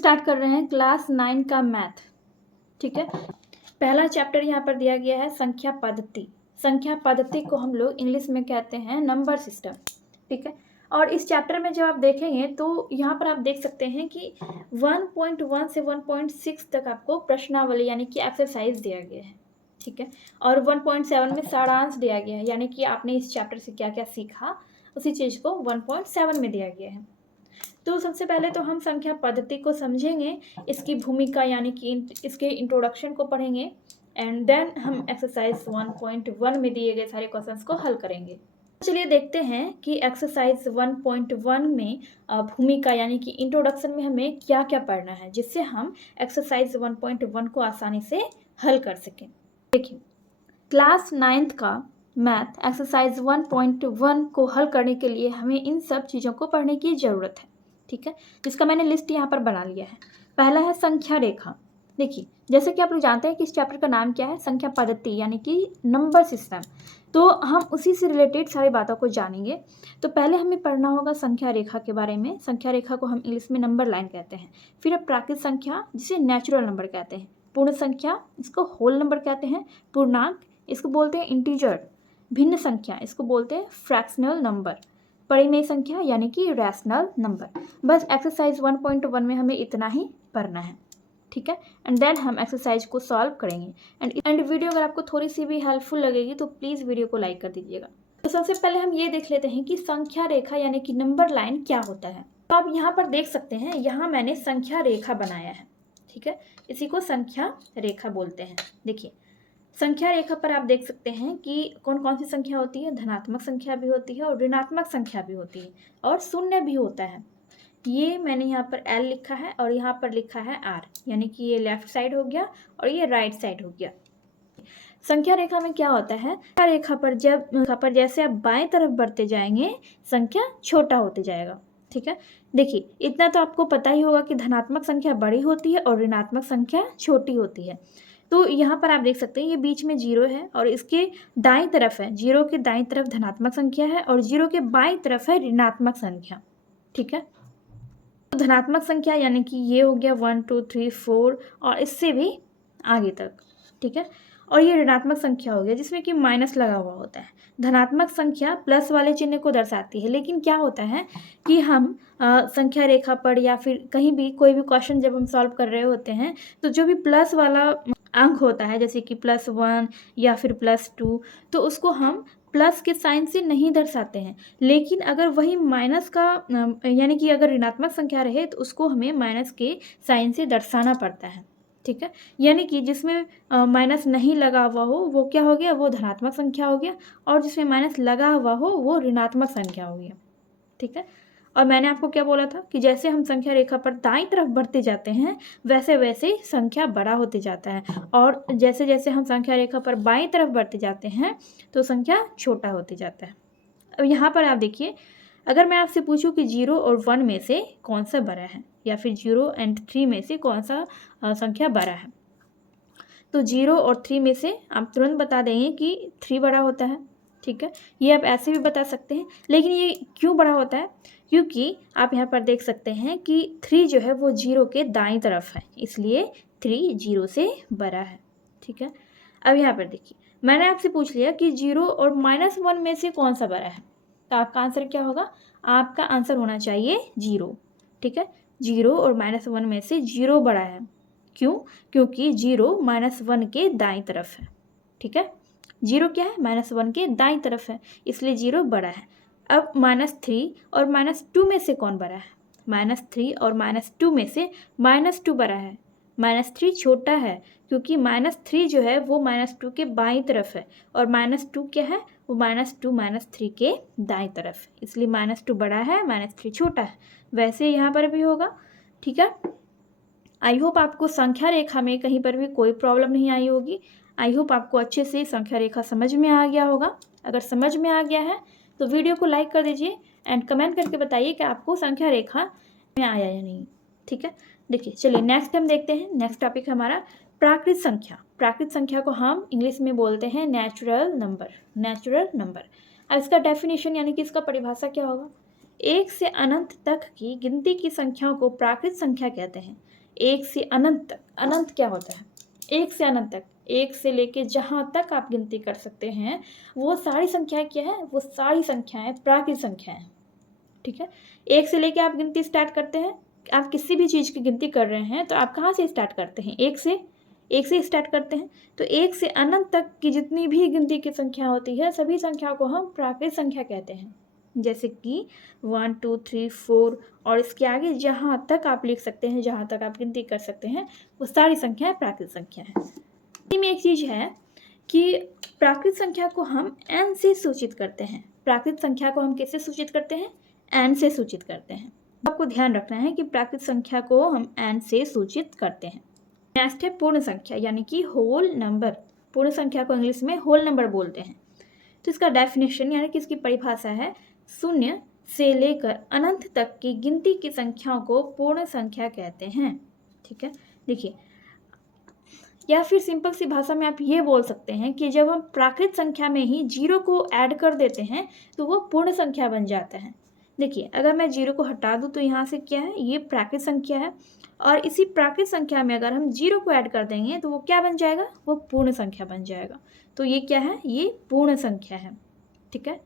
Start कर रहे हैं क्लास 9 का मैथ। ठीक है, पहला चैप्टर यहाँ पर दिया गया है संख्या पद्धति। संख्या पद्धति को हम लोग इंग्लिश में कहते हैं नंबर सिस्टम। ठीक है, और इस चैप्टर में जब आप देखेंगे तो यहाँ पर आप देख सकते हैं कि 1.1 से 1.6 तक आपको प्रश्नावली यानी कि एक्सरसाइज दिया गया है। ठीक है, और 1.7 में सारांश दिया गया है, यानी कि आपने इस चैप्टर से क्या क्या सीखा उसी चीज़ को 1.7 में दिया गया है। तो सबसे पहले तो हम संख्या पद्धति को समझेंगे, इसकी भूमिका यानी कि इसके इंट्रोडक्शन को पढ़ेंगे, एंड देन हम एक्सरसाइज 1.1 में दिए गए सारे क्वेश्चंस को हल करेंगे। चलिए देखते हैं कि एक्सरसाइज 1.1 में भूमिका यानी कि इंट्रोडक्शन में हमें क्या क्या पढ़ना है, जिससे हम एक्सरसाइज 1.1 को आसानी से हल कर सकें। देखिए, क्लास 9th का मैथ एक्सरसाइज 1.1 को हल करने के लिए हमें इन सब चीज़ों को पढ़ने की ज़रूरत है। ठीक है, जिसका मैंने लिस्ट यहाँ पर बना लिया है। पहला है संख्या रेखा। देखिए, जैसे कि आप लोग जानते हैं कि इस चैप्टर का नाम क्या है, संख्या पद्धति यानी कि नंबर सिस्टम। तो हम उसी से रिलेटेड सारी बातों को जानेंगे। तो पहले हमें पढ़ना होगा संख्या रेखा के बारे में। संख्या रेखा को हम इंग्लिश में नंबर लाइन कहते हैं। फिर प्राकृत संख्या जिसे नेचुरल नंबर कहते हैं। पूर्ण संख्या इसको होल नंबर कहते हैं। पूर्णांक इसको बोलते हैं इंटीजर। भिन्न संख्या इसको बोलते हैं फ्रैक्शनल नंबर। परिमेय संख्या यानी कि रैशनल नंबर। बस एक्सरसाइज 1.1 में हमें इतना ही पढ़ना है। ठीक है, एंड देन हम एक्सरसाइज को सॉल्व करेंगे। एंड वीडियो अगर आपको थोड़ी सी भी हेल्पफुल लगेगी तो प्लीज़ वीडियो को लाइक कर दीजिएगा। तो सबसे पहले हम ये देख लेते हैं कि संख्या रेखा यानी कि नंबर लाइन क्या होता है। तो आप यहाँ पर देख सकते हैं, यहाँ मैंने संख्या रेखा बनाया है। ठीक है, इसी को संख्या रेखा बोलते हैं। देखिए, संख्या रेखा पर आप देख सकते हैं कि कौन कौन सी संख्या होती है। धनात्मक संख्या भी होती है और ऋणात्मक संख्या भी होती है और शून्य भी होता है। ये मैंने यहाँ पर L लिखा है और यहाँ पर लिखा है R, यानी कि ये लेफ्ट साइड हो गया और ये राइट साइड हो गया। संख्या रेखा में क्या होता है, संख्या रेखा पर जैसे आप बाएं तरफ बढ़ते जाएंगे संख्या छोटा होते जाएगा। ठीक है, देखिए इतना तो आपको पता ही होगा कि धनात्मक संख्या बड़ी होती है और ऋणात्मक संख्या छोटी होती है। तो यहाँ पर आप देख सकते हैं ये बीच में जीरो है और इसके दाईं तरफ है, जीरो के दाईं तरफ धनात्मक संख्या है और जीरो के बाईं तरफ है ऋणात्मक संख्या। ठीक है, तो धनात्मक संख्या यानी कि ये हो गया 1 2 3 4 और इससे भी आगे तक। ठीक है, और ये ऋणात्मक संख्या हो गया जिसमें कि माइनस लगा हुआ होता है। धनात्मक संख्या प्लस वाले चिन्ह को दर्शाती है, लेकिन क्या होता है कि हम संख्या रेखा पर या फिर कहीं भी कोई भी क्वेश्चन जब हम सॉल्व कर रहे होते हैं तो जो भी प्लस वाला अंक होता है, जैसे कि +1 या फिर +2, तो उसको हम प्लस के साइन से नहीं दर्शाते हैं। लेकिन अगर वही माइनस का यानी कि अगर ऋणात्मक संख्या रहे तो उसको हमें माइनस के साइन से दर्शाना पड़ता है। ठीक है, यानी कि जिसमें माइनस नहीं लगा हुआ हो वो क्या हो गया, वो धनात्मक संख्या हो गया, और जिसमें माइनस लगा हुआ हो वो ऋणात्मक संख्या हो गया। ठीक है, और मैंने आपको क्या बोला था कि जैसे हम संख्या रेखा पर दाईं तरफ बढ़ते जाते हैं वैसे वैसे संख्या बड़ा होते जाता है, और जैसे जैसे हम संख्या रेखा पर बाईं तरफ बढ़ते जाते हैं तो संख्या छोटा होते जाता है। अब यहाँ पर आप देखिए, अगर मैं आपसे पूछूं कि 0 और 1 में से कौन सा बड़ा है, या फिर 0 और 3 में से कौन सा संख्या बड़ा है, तो 0 और 3 में से आप तुरंत बता देंगे कि 3 बड़ा होता है। ठीक है, ये आप ऐसे भी बता सकते हैं, लेकिन ये क्यों बड़ा होता है, क्योंकि आप यहाँ पर देख सकते हैं कि 3 जो है वो 0 के दाईं तरफ है, इसलिए 3 0 से बड़ा है। ठीक है, अब यहाँ पर देखिए, मैंने आपसे पूछ लिया कि 0 और -1 में से कौन सा बड़ा है, तो आपका आंसर क्या होगा, आपका आंसर होना चाहिए 0। ठीक है, 0 और -1 में से 0 बड़ा है। क्यों, क्योंकि 0 -1 के दाईं तरफ है। ठीक है, 0 क्या है, -1 के दाईं तरफ है, इसलिए 0 बड़ा है। अब -3 और -2 में से कौन बड़ा है, -3 और -2 में से -2 बड़ा है। -3 छोटा है, क्योंकि -3 जो है वो -2 के बाईं तरफ है, और -2 क्या है, वो -2 -3 के दाईं तरफ है, इसलिए -2 बड़ा है, -3 छोटा है। वैसे यहाँ पर भी होगा। ठीक है, आई होप आपको संख्या रेखा में कहीं पर भी कोई प्रॉब्लम नहीं आई होगी। आई होप आपको अच्छे से संख्या रेखा समझ में आ गया होगा। अगर समझ में आ गया है तो वीडियो को लाइक कर दीजिए एंड कमेंट करके बताइए कि आपको संख्या रेखा में आया या नहीं। ठीक है, देखिए चलिए नेक्स्ट हम देखते हैं। नेक्स्ट टॉपिक है हमारा प्राकृत संख्या। प्राकृत संख्या को हम इंग्लिश में बोलते हैं नेचुरल नंबर। नेचुरल नंबर, अब इसका डेफिनेशन यानी कि इसका परिभाषा क्या होगा, 1 से अनंत तक की गिनती की संख्याओं को प्राकृत संख्या कहते हैं। 1 से अनंत तक, अनंत क्या होता है? 1 से अनंत तक, 1 से लेके जहाँ तक आप गिनती कर सकते हैं वो सारी संख्याएं क्या है? वो सारी संख्याएं प्राकृत संख्याएं हैं। ठीक है, 1 से लेके आप गिनती स्टार्ट करते हैं, आप किसी भी चीज़ की गिनती कर रहे हैं तो आप कहाँ से स्टार्ट करते हैं? 1 से स्टार्ट करते हैं। तो 1 से अनंत तक की जितनी भी गिनती की संख्या होती है सभी संख्या को हम प्राकृत संख्या कहते हैं। जैसे कि 1 2 3 4 और इसके आगे जहाँ तक आप लिख सकते हैं, जहाँ तक आप गिनती कर सकते हैं वो सारी संख्याएं प्राकृत संख्या है। इसी में एक चीज़ है कि प्राकृत संख्या को हम n से सूचित करते हैं। प्राकृत संख्या को हम किससे सूचित करते हैं? n से सूचित करते हैं। आपको ध्यान रखना है कि प्राकृत संख्या को हम n से सूचित करते हैं। नेक्स्ट है पूर्ण संख्या यानी कि होल नंबर। पूर्ण संख्या को इंग्लिश में होल नंबर बोलते हैं। तो इसका डेफिनेशन यानी कि इसकी परिभाषा है, शून्य से लेकर अनंत तक की गिनती की संख्याओं को पूर्ण संख्या कहते हैं। ठीक है, देखिए, या फिर सिंपल सी भाषा में आप ये बोल सकते हैं कि जब हम प्राकृत संख्या में ही जीरो को ऐड कर देते हैं तो वो पूर्ण संख्या बन जाता है। देखिए, अगर मैं जीरो को हटा दूं तो यहाँ से क्या है? ये प्राकृत संख्या है, और इसी प्राकृत संख्या में अगर हम जीरो को ऐड कर देंगे तो वो क्या बन जाएगा? वो पूर्ण संख्या बन जाएगा। तो ये क्या है? ये पूर्ण संख्या है। ठीक है,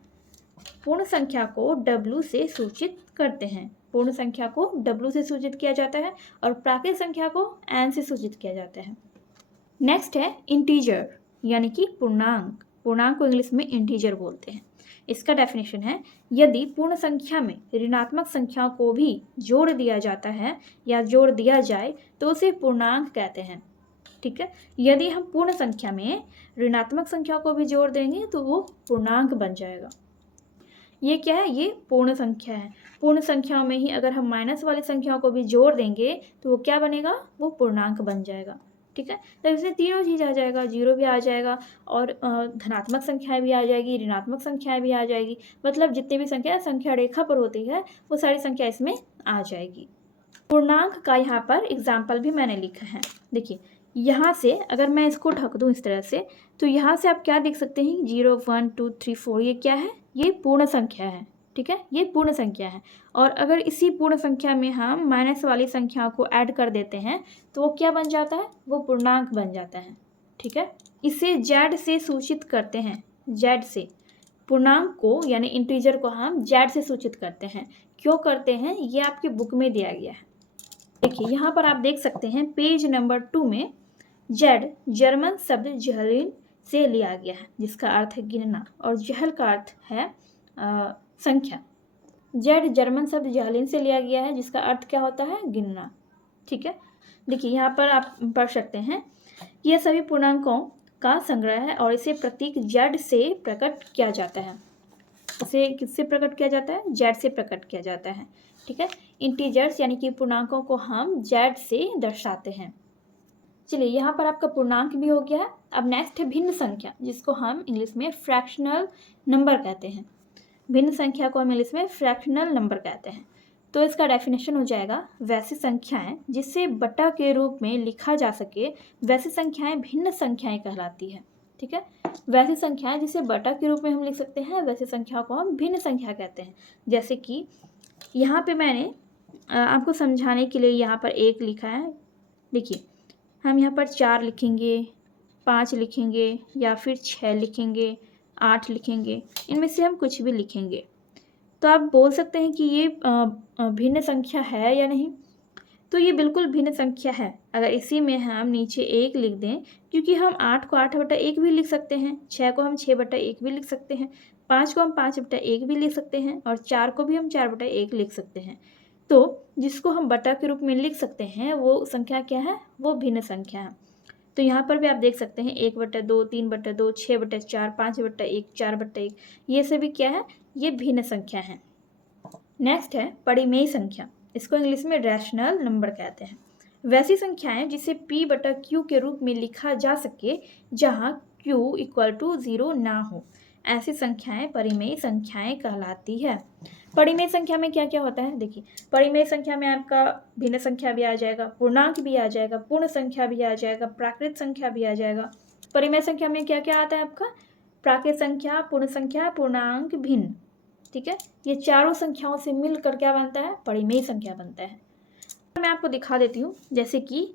पूर्ण संख्या को W से सूचित करते हैं। पूर्ण संख्या को W से सूचित किया जाता है और प्राकृत संख्या को N से सूचित किया जाता है। नेक्स्ट है इंटीजर यानी कि पूर्णांक। पूर्णांक को इंग्लिश में इंटीजर बोलते हैं। इसका डेफिनेशन है, यदि पूर्ण संख्या में ऋणात्मक संख्याओं को भी जोड़ दिया जाता है या जोड़ दिया जाए तो उसे पूर्णांक कहते हैं। ठीक है, यदि हम पूर्ण संख्या में ऋणात्मक संख्याओं को भी जोड़ देंगे तो वो पूर्णांक बन जाएगा। ये क्या है? ये पूर्ण संख्या है। पूर्ण संख्याओं में ही अगर हम माइनस वाली संख्याओं को भी जोड़ देंगे तो वो क्या बनेगा? वो पूर्णांक बन जाएगा। ठीक है, तो इसमें तीनों चीज़ आ जाएगा, जीरो भी आ जाएगा और धनात्मक संख्याएं भी आ जाएगी, ऋणात्मक संख्याएं भी आ जाएगी। मतलब जितनी भी संख्या रेखा पर होती है वो सारी संख्या इसमें आ जाएगी। पूर्णांक का यहाँ पर एग्जाम्पल भी मैंने लिखा है। देखिए, यहाँ से अगर मैं इसको ढक दूँ इस तरह से तो यहाँ से आप क्या देख सकते हैं? 0 1 2 3 4 ये क्या है? ये पूर्ण संख्या है। ठीक है, ये पूर्ण संख्या है। और अगर इसी पूर्ण संख्या में हम माइनस वाली संख्या को ऐड कर देते हैं तो वो क्या बन जाता है? वो पूर्णांक बन जाता है। ठीक है, इसे Z से सूचित करते हैं। Z से पूर्णांक को यानी इंटीजर को हम Z से सूचित करते हैं। क्यों करते हैं? ये आपकी बुक में दिया गया है। देखिए, यहाँ पर आप देख सकते हैं पेज नंबर 2 में Z जर्मन शब्द जहलिन से लिया गया है जिसका अर्थ है गिनना, और जहल का अर्थ है संख्या। Z जर्मन शब्द जहलिन से लिया गया है जिसका अर्थ क्या होता है? गिनना। ठीक है, देखिए यहाँ पर आप पढ़ सकते हैं, यह सभी पूर्णांकों का संग्रह है और इसे प्रतीक Z से प्रकट किया जाता है। इसे किससे प्रकट किया जाता है? Z से प्रकट किया जाता है। ठीक है, इंटीजर्स यानी कि पूर्णांकों को हम Z से दर्शाते हैं। चलिए, यहाँ पर आपका पूर्णांक भी हो गया है। अब नेक्स्ट है भिन्न संख्या, जिसको हम इंग्लिश में फ्रैक्शनल नंबर कहते हैं। भिन्न संख्या को हम इंग्लिश में फ्रैक्शनल नंबर कहते हैं। तो इसका डेफिनेशन हो जाएगा, वैसी संख्याएं जिसे बटा के रूप में लिखा जा सके वैसी संख्याएं भिन्न संख्याएं कहलाती है। ठीक है, वैसी संख्याएं जिसे बटा के रूप में हम लिख सकते हैं वैसी संख्याओं को हम भिन्न संख्या कहते हैं। जैसे कि यहाँ पे मैंने आपको समझाने के लिए यहाँ पर 1 लिखा है। देखिए, हम यहाँ पर 4 लिखेंगे, 5 लिखेंगे या फिर 6 लिखेंगे, 8 लिखेंगे, इनमें से हम कुछ भी लिखेंगे। तो आप बोल सकते हैं कि ये भिन्न संख्या है या नहीं? तो ये बिल्कुल भिन्न संख्या है। अगर इसी में हम नीचे 1 लिख दें, क्योंकि हम 8 को 8/1 भी लिख सकते हैं, 6 को हम 6/1 भी लिख सकते हैं, 5 को हम 5/1 भी लिख सकते हैं और 4 को भी हम 4/1 लिख सकते हैं। तो जिसको हम बटा के रूप में लिख सकते हैं वो संख्या क्या है? वो भिन्न संख्या है। तो यहाँ पर भी आप देख सकते हैं 1/2, 3/2, 6/4, 5/1, 4/1, ये सभी क्या है? ये भिन्न संख्या है। नेक्स्ट है परिमेय संख्या, इसको इंग्लिश में रैशनल नंबर कहते हैं। वैसी संख्याएं जिसे P/Q के रूप में लिखा जा सके जहाँ Q = 0 ना हो, ऐसी संख्याएं परिमेय संख्याएं कहलाती है। परिमेय संख्या में क्या क्या होता है? देखिए, परिमेय संख्या में आपका भिन्न संख्या भी आ जाएगा, पूर्णांक भी आ जाएगा, पूर्ण संख्या भी आ जाएगा, प्राकृत संख्या भी आ जाएगा। परिमेय संख्या में क्या क्या आता है आपका? प्राकृत संख्या, पूर्ण संख्या, पूर्णांक, भिन्न। ठीक है। ये चारों संख्याओं से मिलकर क्या बनता है, परिमेय संख्या बनता है। मैं आपको दिखा देती हूँ, जैसे कि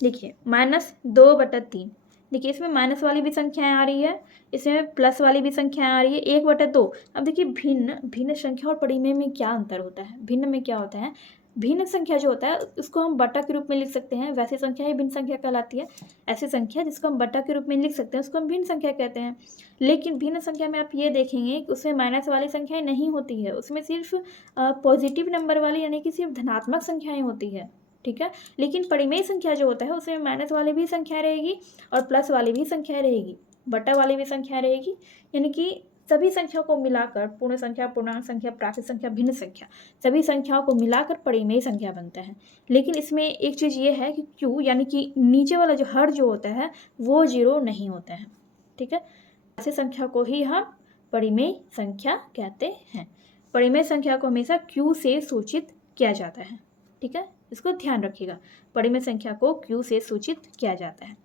देखिए -2/3, देखिए इसमें माइनस वाली भी संख्याएं आ रही है, इसमें प्लस वाली भी संख्याएं आ रही है, 1/2। अब देखिए भिन्न भिन्न संख्या और परिमेय में क्या अंतर होता है, भिन्न में क्या होता है, भिन्न संख्या जो होता है उसको हम बटा के रूप में लिख सकते हैं, वैसी संख्या ही भिन्न संख्या कहलाती है। ऐसी संख्या जिसको हम बटा के रूप में लिख सकते हैं उसको हम भिन्न संख्या कहते हैं। लेकिन भिन्न संख्या में आप ये देखेंगे कि उसमें माइनस वाली संख्याएं नहीं होती है, उसमें सिर्फ पॉजिटिव नंबर वाली यानी कि सिर्फ धनात्मक संख्याएं होती है, ठीक है। लेकिन परिमेय संख्या जो होता है उसमें माइनस वाली भी संख्या रहेगी और प्लस वाली भी संख्या रहेगी, बटा वाली भी संख्या रहेगी, यानी कि सभी संख्याओं को मिलाकर पूर्ण संख्या, पूर्णांक संख्या, प्राकृत संख्या, भिन्न संख्या, सभी संख्याओं को मिलाकर परिमेय संख्या बनता है। लेकिन इसमें एक चीज़ ये है कि क्यू यानी कि नीचे वाला जो हर जो होता है वो 0 नहीं होता है, ठीक है। ऐसे संख्या को ही हम परिमेय संख्या कहते हैं। परिमेय संख्या को हमेशा क्यू से सूचित किया जाता है, ठीक है, इसको ध्यान रखिएगा। परिमेय संख्या को क्यू से सूचित किया जाता है।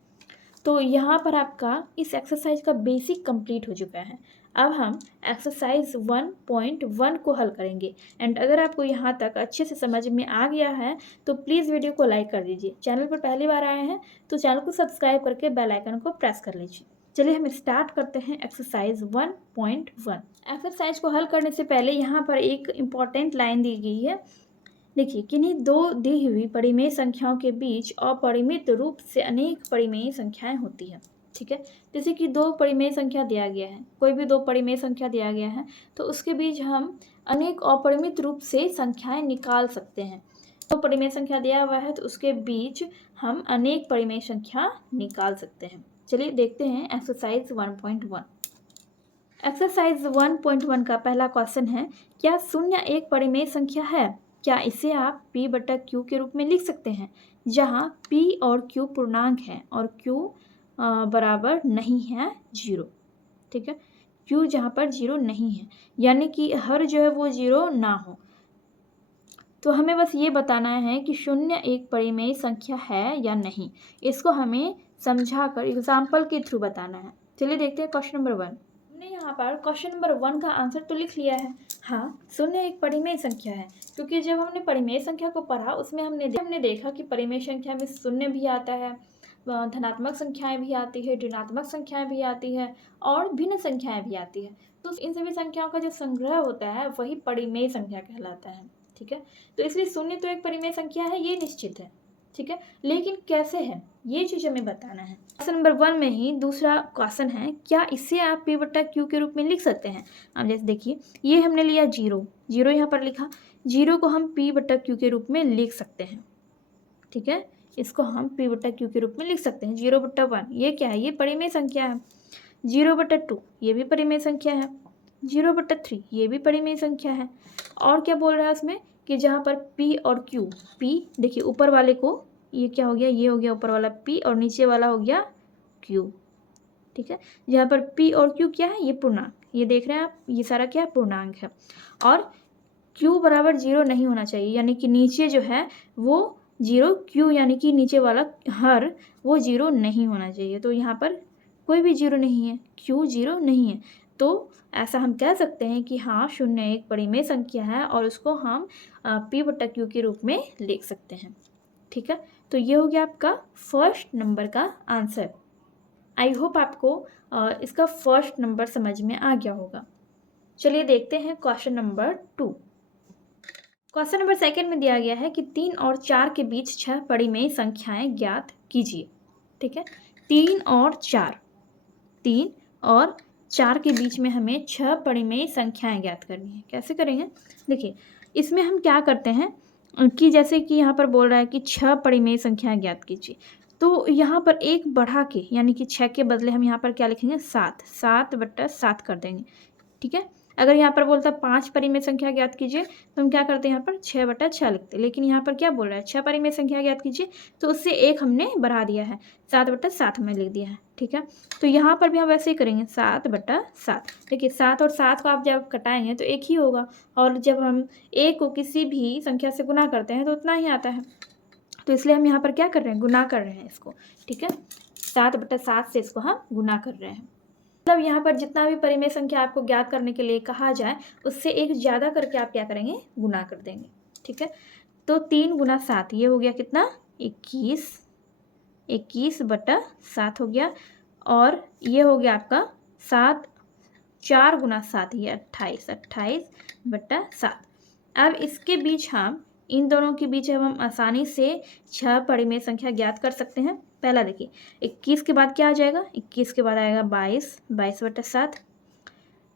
तो यहाँ पर आपका इस एक्सरसाइज का बेसिक कंप्लीट हो चुका है। अब हम एक्सरसाइज 1.1 को हल करेंगे। एंड अगर आपको यहाँ तक अच्छे से समझ में आ गया है तो प्लीज़ वीडियो को लाइक कर दीजिए। चैनल पर पहली बार आए हैं तो चैनल को सब्सक्राइब करके बेल आइकन को प्रेस कर लीजिए। चलिए हम स्टार्ट करते हैं एक्सरसाइज 1.1। एक्सरसाइज को हल करने से पहले यहाँ पर एक इम्पॉर्टेंट लाइन दी गई है। देखिए, किन्हीं दो दी हुई परिमेय संख्याओं के बीच अपरिमित रूप से अनेक परिमेय संख्याएं होती हैं, ठीक है। जैसे कि दो परिमेय संख्या दिया गया है, कोई भी दो परिमेय संख्या दिया गया है तो उसके बीच हम अनेक अपरिमित रूप से संख्याएं निकाल सकते हैं। तो परिमेय संख्या दिया हुआ है तो उसके बीच हम अनेक परिमेय संख्या निकाल सकते हैं। चलिए देखते हैं एक्सरसाइज 1.1। एक्सरसाइज 1.1 का पहला क्वेश्चन है, क्या शून्य एक परिमेय संख्या है? क्या इसे आप p/q के रूप में लिख सकते हैं, जहाँ p और q पूर्णांक है और q बराबर नहीं है 0, ठीक है। q जहाँ पर 0 नहीं है यानी कि हर जो है वो 0 ना हो। तो हमें बस ये बताना है कि शून्य एक परिमेय संख्या है या नहीं, इसको हमें समझाकर एग्जाम्पल के थ्रू बताना है। चलिए देखते हैं क्वेश्चन नंबर 1। हमने यहाँ पर क्वेश्चन नंबर 1 का आंसर तो लिख लिया है। हाँ, शून्य एक परिमेय संख्या है, क्योंकि जब हमने परिमेय संख्या को पढ़ा उसमें हमने देखा कि परिमेय संख्या में शून्य भी आता है, धनात्मक संख्याएं भी आती है, ऋणात्मक संख्याएं भी आती है और भिन्न संख्याएं भी आती है। तो इन सभी संख्याओं का जो संग्रह होता है वही परिमेय संख्या कहलाता है, ठीक है। तो इसलिए शून्य तो एक परिमेय संख्या है, ये निश्चित है, ठीक है। लेकिन कैसे है ये चीज़ हमें बताना है। क्वेश्चन नंबर 1 में ही दूसरा क्वेश्चन है, क्या इसे आप p/q के रूप में लिख सकते हैं? अब जैसे देखिए ये हमने लिया 0 यहाँ पर लिखा, 0 को हम p/q के रूप में लिख सकते हैं, ठीक है। इसको हम p/q के रूप में लिख सकते हैं। 0/1 ये क्या है, ये परिमेय संख्या है। 0/2 ये भी परिमेय संख्या है। 0/3 ये भी परिमेय संख्या है। और क्या बोल रहा है उसमें कि जहाँ पर p और q, p देखिए ऊपर वाले को ये क्या हो गया, ये हो गया ऊपर वाला p और नीचे वाला हो गया q, ठीक है। जहाँ पर p और q क्या है, ये पूर्णांक, ये देख रहे हैं आप, ये सारा क्या पूर्णांक है। और q बराबर 0 नहीं होना चाहिए, यानी कि नीचे जो है वो 0, q यानी कि नीचे वाला हर वो 0 नहीं होना चाहिए। तो यहाँ पर कोई भी 0 नहीं है, q 0 नहीं है। तो ऐसा हम कह सकते हैं कि हाँ, शून्य एक परिमेय संख्या है और उसको हम p/q के रूप में लिख सकते हैं, ठीक है। तो ये हो गया आपका फर्स्ट नंबर का आंसर। आई होप आपको इसका फर्स्ट नंबर समझ में आ गया होगा। चलिए देखते हैं क्वेश्चन नंबर 2। क्वेश्चन नंबर 2 में दिया गया है कि 3 और 4 के बीच 6 परिमेय संख्याएं ज्ञात कीजिए, ठीक है। 3 और 4 के बीच में हमें 6 परिमेय संख्याएं ज्ञात करनी है। कैसे करेंगे, देखिए इसमें हम क्या करते हैं कि जैसे कि यहाँ पर बोल रहा है कि 6 परिमेय संख्याएं ज्ञात कीजिए, तो यहाँ पर एक बढ़ा के यानी कि 6 के बदले हम यहाँ पर क्या लिखेंगे, 7/7 कर देंगे, ठीक है। अगर यहाँ पर बोलता 5 परिमेय संख्या ज्ञात कीजिए तो हम क्या करते हैं, यहाँ पर 6/6 लिखते हैं। लेकिन यहाँ पर क्या बोल रहा है, 6 परिमेय संख्या ज्ञात कीजिए, तो उससे एक हमने बढ़ा दिया है, 7/7 में लिख दिया है, ठीक है। तो यहाँ पर भी हम वैसे ही करेंगे, 7/7। देखिए 7 और 7 को आप जब कटाएंगे तो एक ही होगा, और जब हम एक को किसी भी संख्या से गुना करते हैं तो उतना ही आता है। तो इसलिए हम यहाँ पर क्या कर रहे हैं, गुना कर रहे हैं इसको, ठीक है। 7/7 से इसको हम गुना कर रहे हैं। मतलब यहाँ पर जितना भी परिमेय संख्या आपको ज्ञात करने के लिए कहा जाए उससे एक ज़्यादा करके आप क्या करेंगे, गुना कर देंगे। ठीक है, तो 3 गुना 7 ये हो गया कितना, 21, 21/7 हो गया। और ये हो गया आपका 7, 4 गुना 7 ये 28, 28/7। अब इसके बीच हम इन दोनों के बीच अब हम आसानी से 6 परिमेय संख्या ज्ञात कर सकते हैं। पहला देखिए 21 के बाद क्या आ जाएगा, 21 के बाद आएगा 22, 22/7।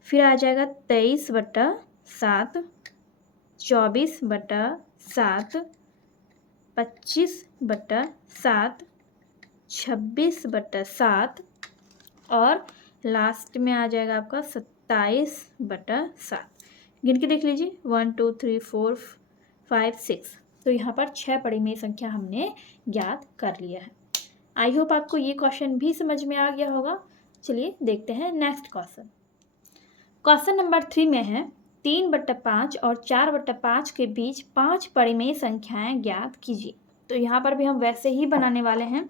फिर आ जाएगा 23/7, 24/7, 25/7, 26/7 और लास्ट में आ जाएगा आपका 27/7। गिन के देख लीजिए 1 2 3 4 5 6। तो यहाँ पर 6 परिमेय संख्या हमने ज्ञात कर लिया है। आई होप आपको ये क्वेश्चन भी समझ में आ गया होगा। चलिए देखते हैं नेक्स्ट क्वेश्चन। क्वेश्चन नंबर 3 में है 3/5 और 4/5 के बीच 5 परिमेय संख्याएं ज्ञात कीजिए। तो यहाँ पर भी हम वैसे ही बनाने वाले हैं।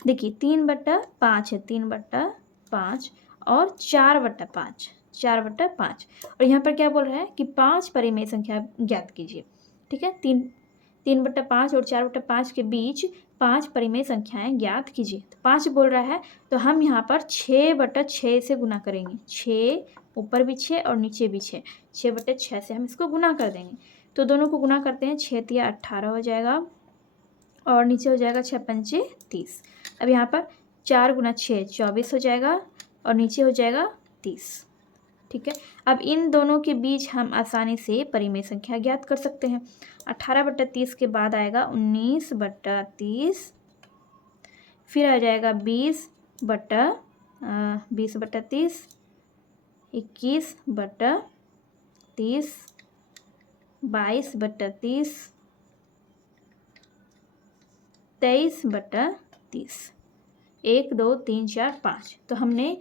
देखिए 3/5 है, 3/5 और 4/5, 4/5 और यहाँ पर क्या बोल रहा है कि 5 परिमेय संख्या ज्ञात कीजिए। ठीक है, 3/5 और 4/5 के बीच 5 परिमेय संख्याएं ज्ञात कीजिए। तो 5 बोल रहा है तो हम यहाँ पर 6/6 से गुना करेंगे। 6 ऊपर भी 6 और नीचे भी 6, 6/6 से हम इसको गुना कर देंगे। तो दोनों को गुना करते हैं, 6 तिया 18 हो जाएगा और नीचे हो जाएगा 6 पंचे 30। अब यहाँ पर 4 गुना 6 24 हो जाएगा और नीचे हो जाएगा 30। ठीक है, अब इन दोनों के बीच हम आसानी से परिमेय संख्या ज्ञात कर सकते हैं। 18/30 के बाद आएगा 19/30, फिर आ जाएगा 20/30, 21/30, 22/30, 23/30, 1 2 3 4 5। तो हमने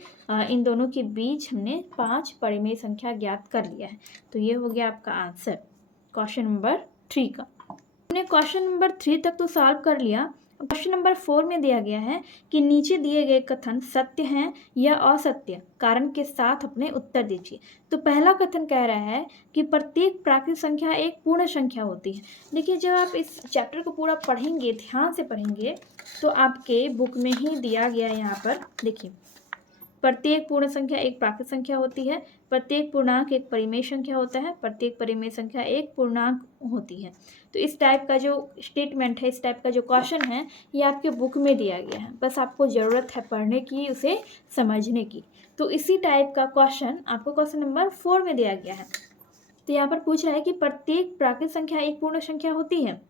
इन दोनों के बीच हमने 5 परिमेय संख्या ज्ञात कर लिया है। तो ये हो गया आपका आंसर क्वेश्चन नंबर 3 का। हमने क्वेश्चन नंबर 3 तक तो सॉल्व कर लिया। क्वेश्चन नंबर 4 में दिया गया है कि नीचे दिए गए कथन सत्य हैं या असत्य, कारण के साथ अपने उत्तर दीजिए। तो पहला कथन कह रहा है कि प्रत्येक प्राकृतिक संख्या एक पूर्ण संख्या होती है। देखिए जब आप इस चैप्टर को पूरा पढ़ेंगे, ध्यान से पढ़ेंगे, तो आपके बुक में ही दिया गया है। यहाँ पर देखिए प्रत्येक पूर्ण संख्या एक प्राकृतिक संख्या होती है, प्रत्येक पूर्णांक एक परिमेय संख्या होता है, प्रत्येक परिमेय संख्या एक पूर्णांक होती है। तो इस टाइप का जो स्टेटमेंट है, इस टाइप का जो क्वेश्चन है, ये आपके बुक में दिया गया है। बस आपको ज़रूरत है पढ़ने की, उसे समझने की। तो इसी टाइप का क्वेश्चन आपको क्वेश्चन नंबर 4 में दिया गया है। तो यहाँ पर पूछ रहा है कि प्रत्येक प्राकृतिक संख्या एक पूर्ण संख्या होती है।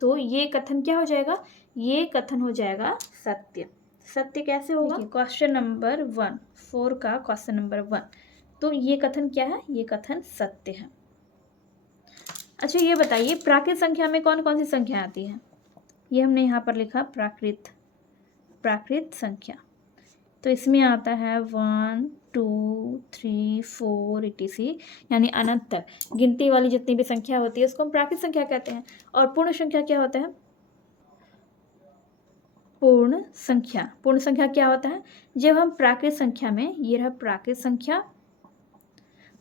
तो ये कथन क्या हो जाएगा, ये कथन हो जाएगा सत्य। सत्य कैसे होगा, क्वेश्चन नंबर 1, 4 का क्वेश्चन नंबर 1। तो ये कथन क्या है, ये कथन सत्य है। अच्छा ये बताइए प्राकृत संख्या में कौन कौन सी संख्या आती है। ये हमने यहाँ पर लिखा प्राकृत संख्या। तो इसमें आता है 1 2 3 4 etc, यानी अनंत तक गिनती वाली जितनी भी संख्या होती है उसको हम प्राकृत संख्या कहते हैं। और पूर्ण संख्या क्या होता है, पूर्ण संख्या क्या होता है, जब हम प्राकृत संख्या में, ये रहा प्राकृत संख्या,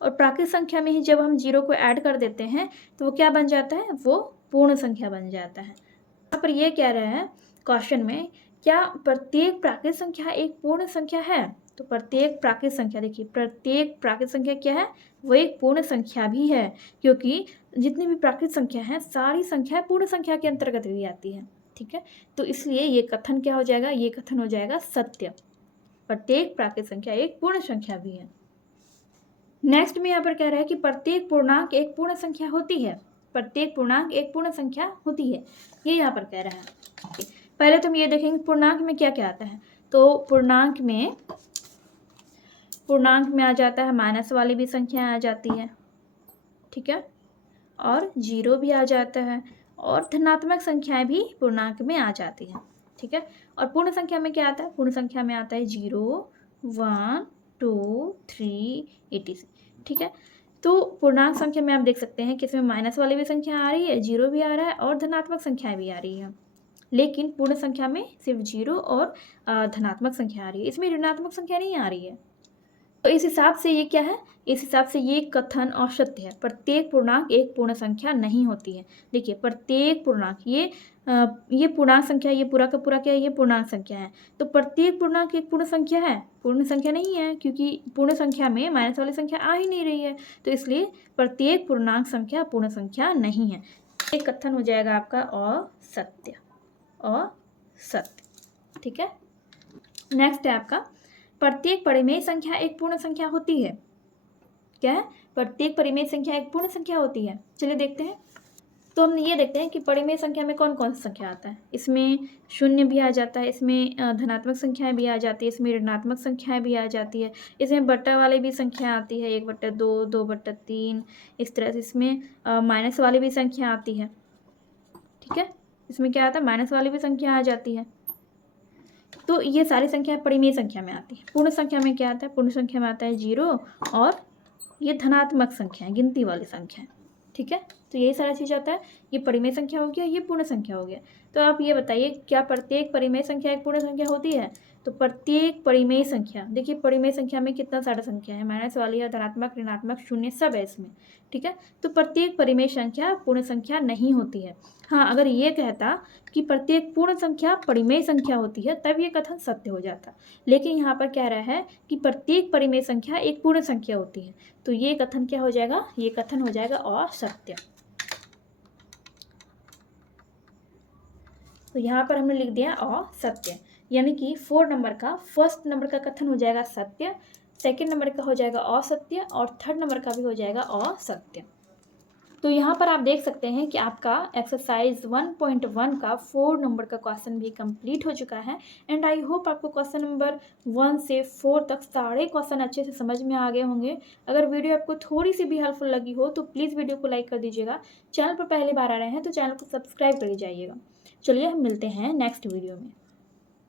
और प्राकृत संख्या में ही जब हम 0 को ऐड कर देते हैं तो वो क्या बन जाता है, वो पूर्ण संख्या बन जाता है। यहाँ पर ये कह रहा है क्वेश्चन में, क्या प्रत्येक प्राकृत संख्या एक पूर्ण संख्या है। तो प्रत्येक प्राकृत संख्या, देखिए प्रत्येक प्राकृत संख्या क्या है, वो एक पूर्ण संख्या भी है, क्योंकि जितनी भी प्राकृत संख्या है सारी संख्या पूर्ण संख्या के अंतर्गत भी आती है। ठीक है, तो इसलिए ये कथन क्या हो जाएगा, ये कथन हो जाएगा सत्य। प्रत्येक प्राकृत संख्या एक पूर्ण संख्या भी है। नेक्स्ट में यहाँ पर कह रहा है कि प्रत्येक पूर्णांक एक पूर्ण संख्या होती है। प्रत्येक पूर्णांक एक पूर्ण संख्या होती है, ये यहाँ पर कह रहा है। पहले तो हम ये देखेंगे पूर्णांक में क्या क्या आता है। तो पूर्णांक में आ जाता है माइनस वाली भी संख्या आ जाती है, ठीक है, और 0 भी आ जाता है, और धनात्मक संख्याएं भी पूर्णांक में आ जाती हैं। ठीक है, और पूर्ण संख्या में क्या आता है, पूर्ण संख्या में आता है 0 1 2 3 etc। ठीक है, तो पूर्णांक संख्या में आप देख सकते हैं कि इसमें माइनस वाली भी संख्या आ रही है, 0 भी आ रहा है और धनात्मक संख्याएं भी आ रही है। लेकिन पूर्ण संख्या में सिर्फ 0 और धनात्मक संख्या आ रही है, इसमें ऋणात्मक संख्या नहीं आ रही है। तो इस हिसाब से ये क्या है, इस हिसाब से ये कथन असत्य है। प्रत्येक पूर्णांक एक पूर्ण संख्या नहीं होती है। देखिए प्रत्येक पूर्णांक, ये पूर्णांक संख्या, ये पूरा का पूरा क्या है, ये पूर्णांक संख्या है। तो प्रत्येक पूर्णांक एक पूर्ण संख्या है? पूर्ण संख्या नहीं है, क्योंकि पूर्ण संख्या में माइनस वाली संख्या आ ही नहीं रही है। तो इसलिए प्रत्येक पूर्णांक संख्या पूर्ण संख्या नहीं है। ये कथन हो जाएगा आपका असत्य, असत्य। ठीक है। नेक्स्ट है आपका, प्रत्येक परिमेय संख्या एक पूर्ण संख्या होती है। क्या है? प्रत्येक परिमेय संख्या एक पूर्ण संख्या होती है। चलिए देखते हैं। तो हम ये देखते हैं कि परिमेय संख्या में कौन कौन सी संख्या आता है। इसमें शून्य भी आ जाता है, इसमें धनात्मक संख्याएं भी आ जाती है, इसमें ऋणात्मक संख्याएं भी आ जाती है, इसमें बट्टा वाली भी संख्या आती है, 1/2, 2/3, इस तरह से इसमें माइनस वाली भी संख्या आती है। ठीक है, इसमें क्या आता है, माइनस वाली भी संख्या आ जाती है। तो ये सारी संख्या परिमेय संख्या में आती है। पूर्ण संख्या में क्या आता है, पूर्ण संख्या में आता है 0 और ये धनात्मक संख्या है, गिनती वाली संख्या है। ठीक है, तो यही सारा चीज़ आता है। ये परिमेय संख्या हो गया, ये पूर्ण संख्या हो गया। तो आप ये बताइए, क्या प्रत्येक परिमेय संख्या एक पूर्ण संख्या होती है? तो प्रत्येक परिमेय संख्या, देखिए परिमेय संख्या में कितना सारा संख्या है, माइनस वाली है, धनात्मक, ऋणात्मक, शून्य सब है इसमें। ठीक है, तो प्रत्येक परिमेय संख्या पूर्ण संख्या नहीं होती है। हाँ, अगर ये कहता कि प्रत्येक पूर्ण संख्या परिमेय संख्या होती है, तब ये कथन सत्य हो जाता। लेकिन यहाँ पर कह रहा है कि प्रत्येक परिमेय संख्या एक पूर्ण संख्या होती है, तो ये कथन क्या हो जाएगा, ये कथन हो जाएगा असत्य। तो यहाँ पर हमने लिख दिया असत्य, यानी कि 4 नंबर का फर्स्ट नंबर का कथन हो जाएगा सत्य, सेकंड नंबर का हो जाएगा असत्य और थर्ड नंबर का भी हो जाएगा असत्य। तो यहाँ पर आप देख सकते हैं कि आपका एक्सरसाइज 1.1 का 4 नंबर का क्वेश्चन भी कंप्लीट हो चुका है। एंड आई होप आपको क्वेश्चन नंबर 1 से 4 तक सारे क्वेश्चन अच्छे से समझ में आ गए होंगे। अगर वीडियो आपको थोड़ी सी भी हेल्पफुल लगी हो तो प्लीज़ वीडियो को लाइक कर दीजिएगा। चैनल पर पहली बार आ रहे हैं तो चैनल को सब्सक्राइब कर जाइएगा। चलिए हम मिलते हैं नेक्स्ट वीडियो में।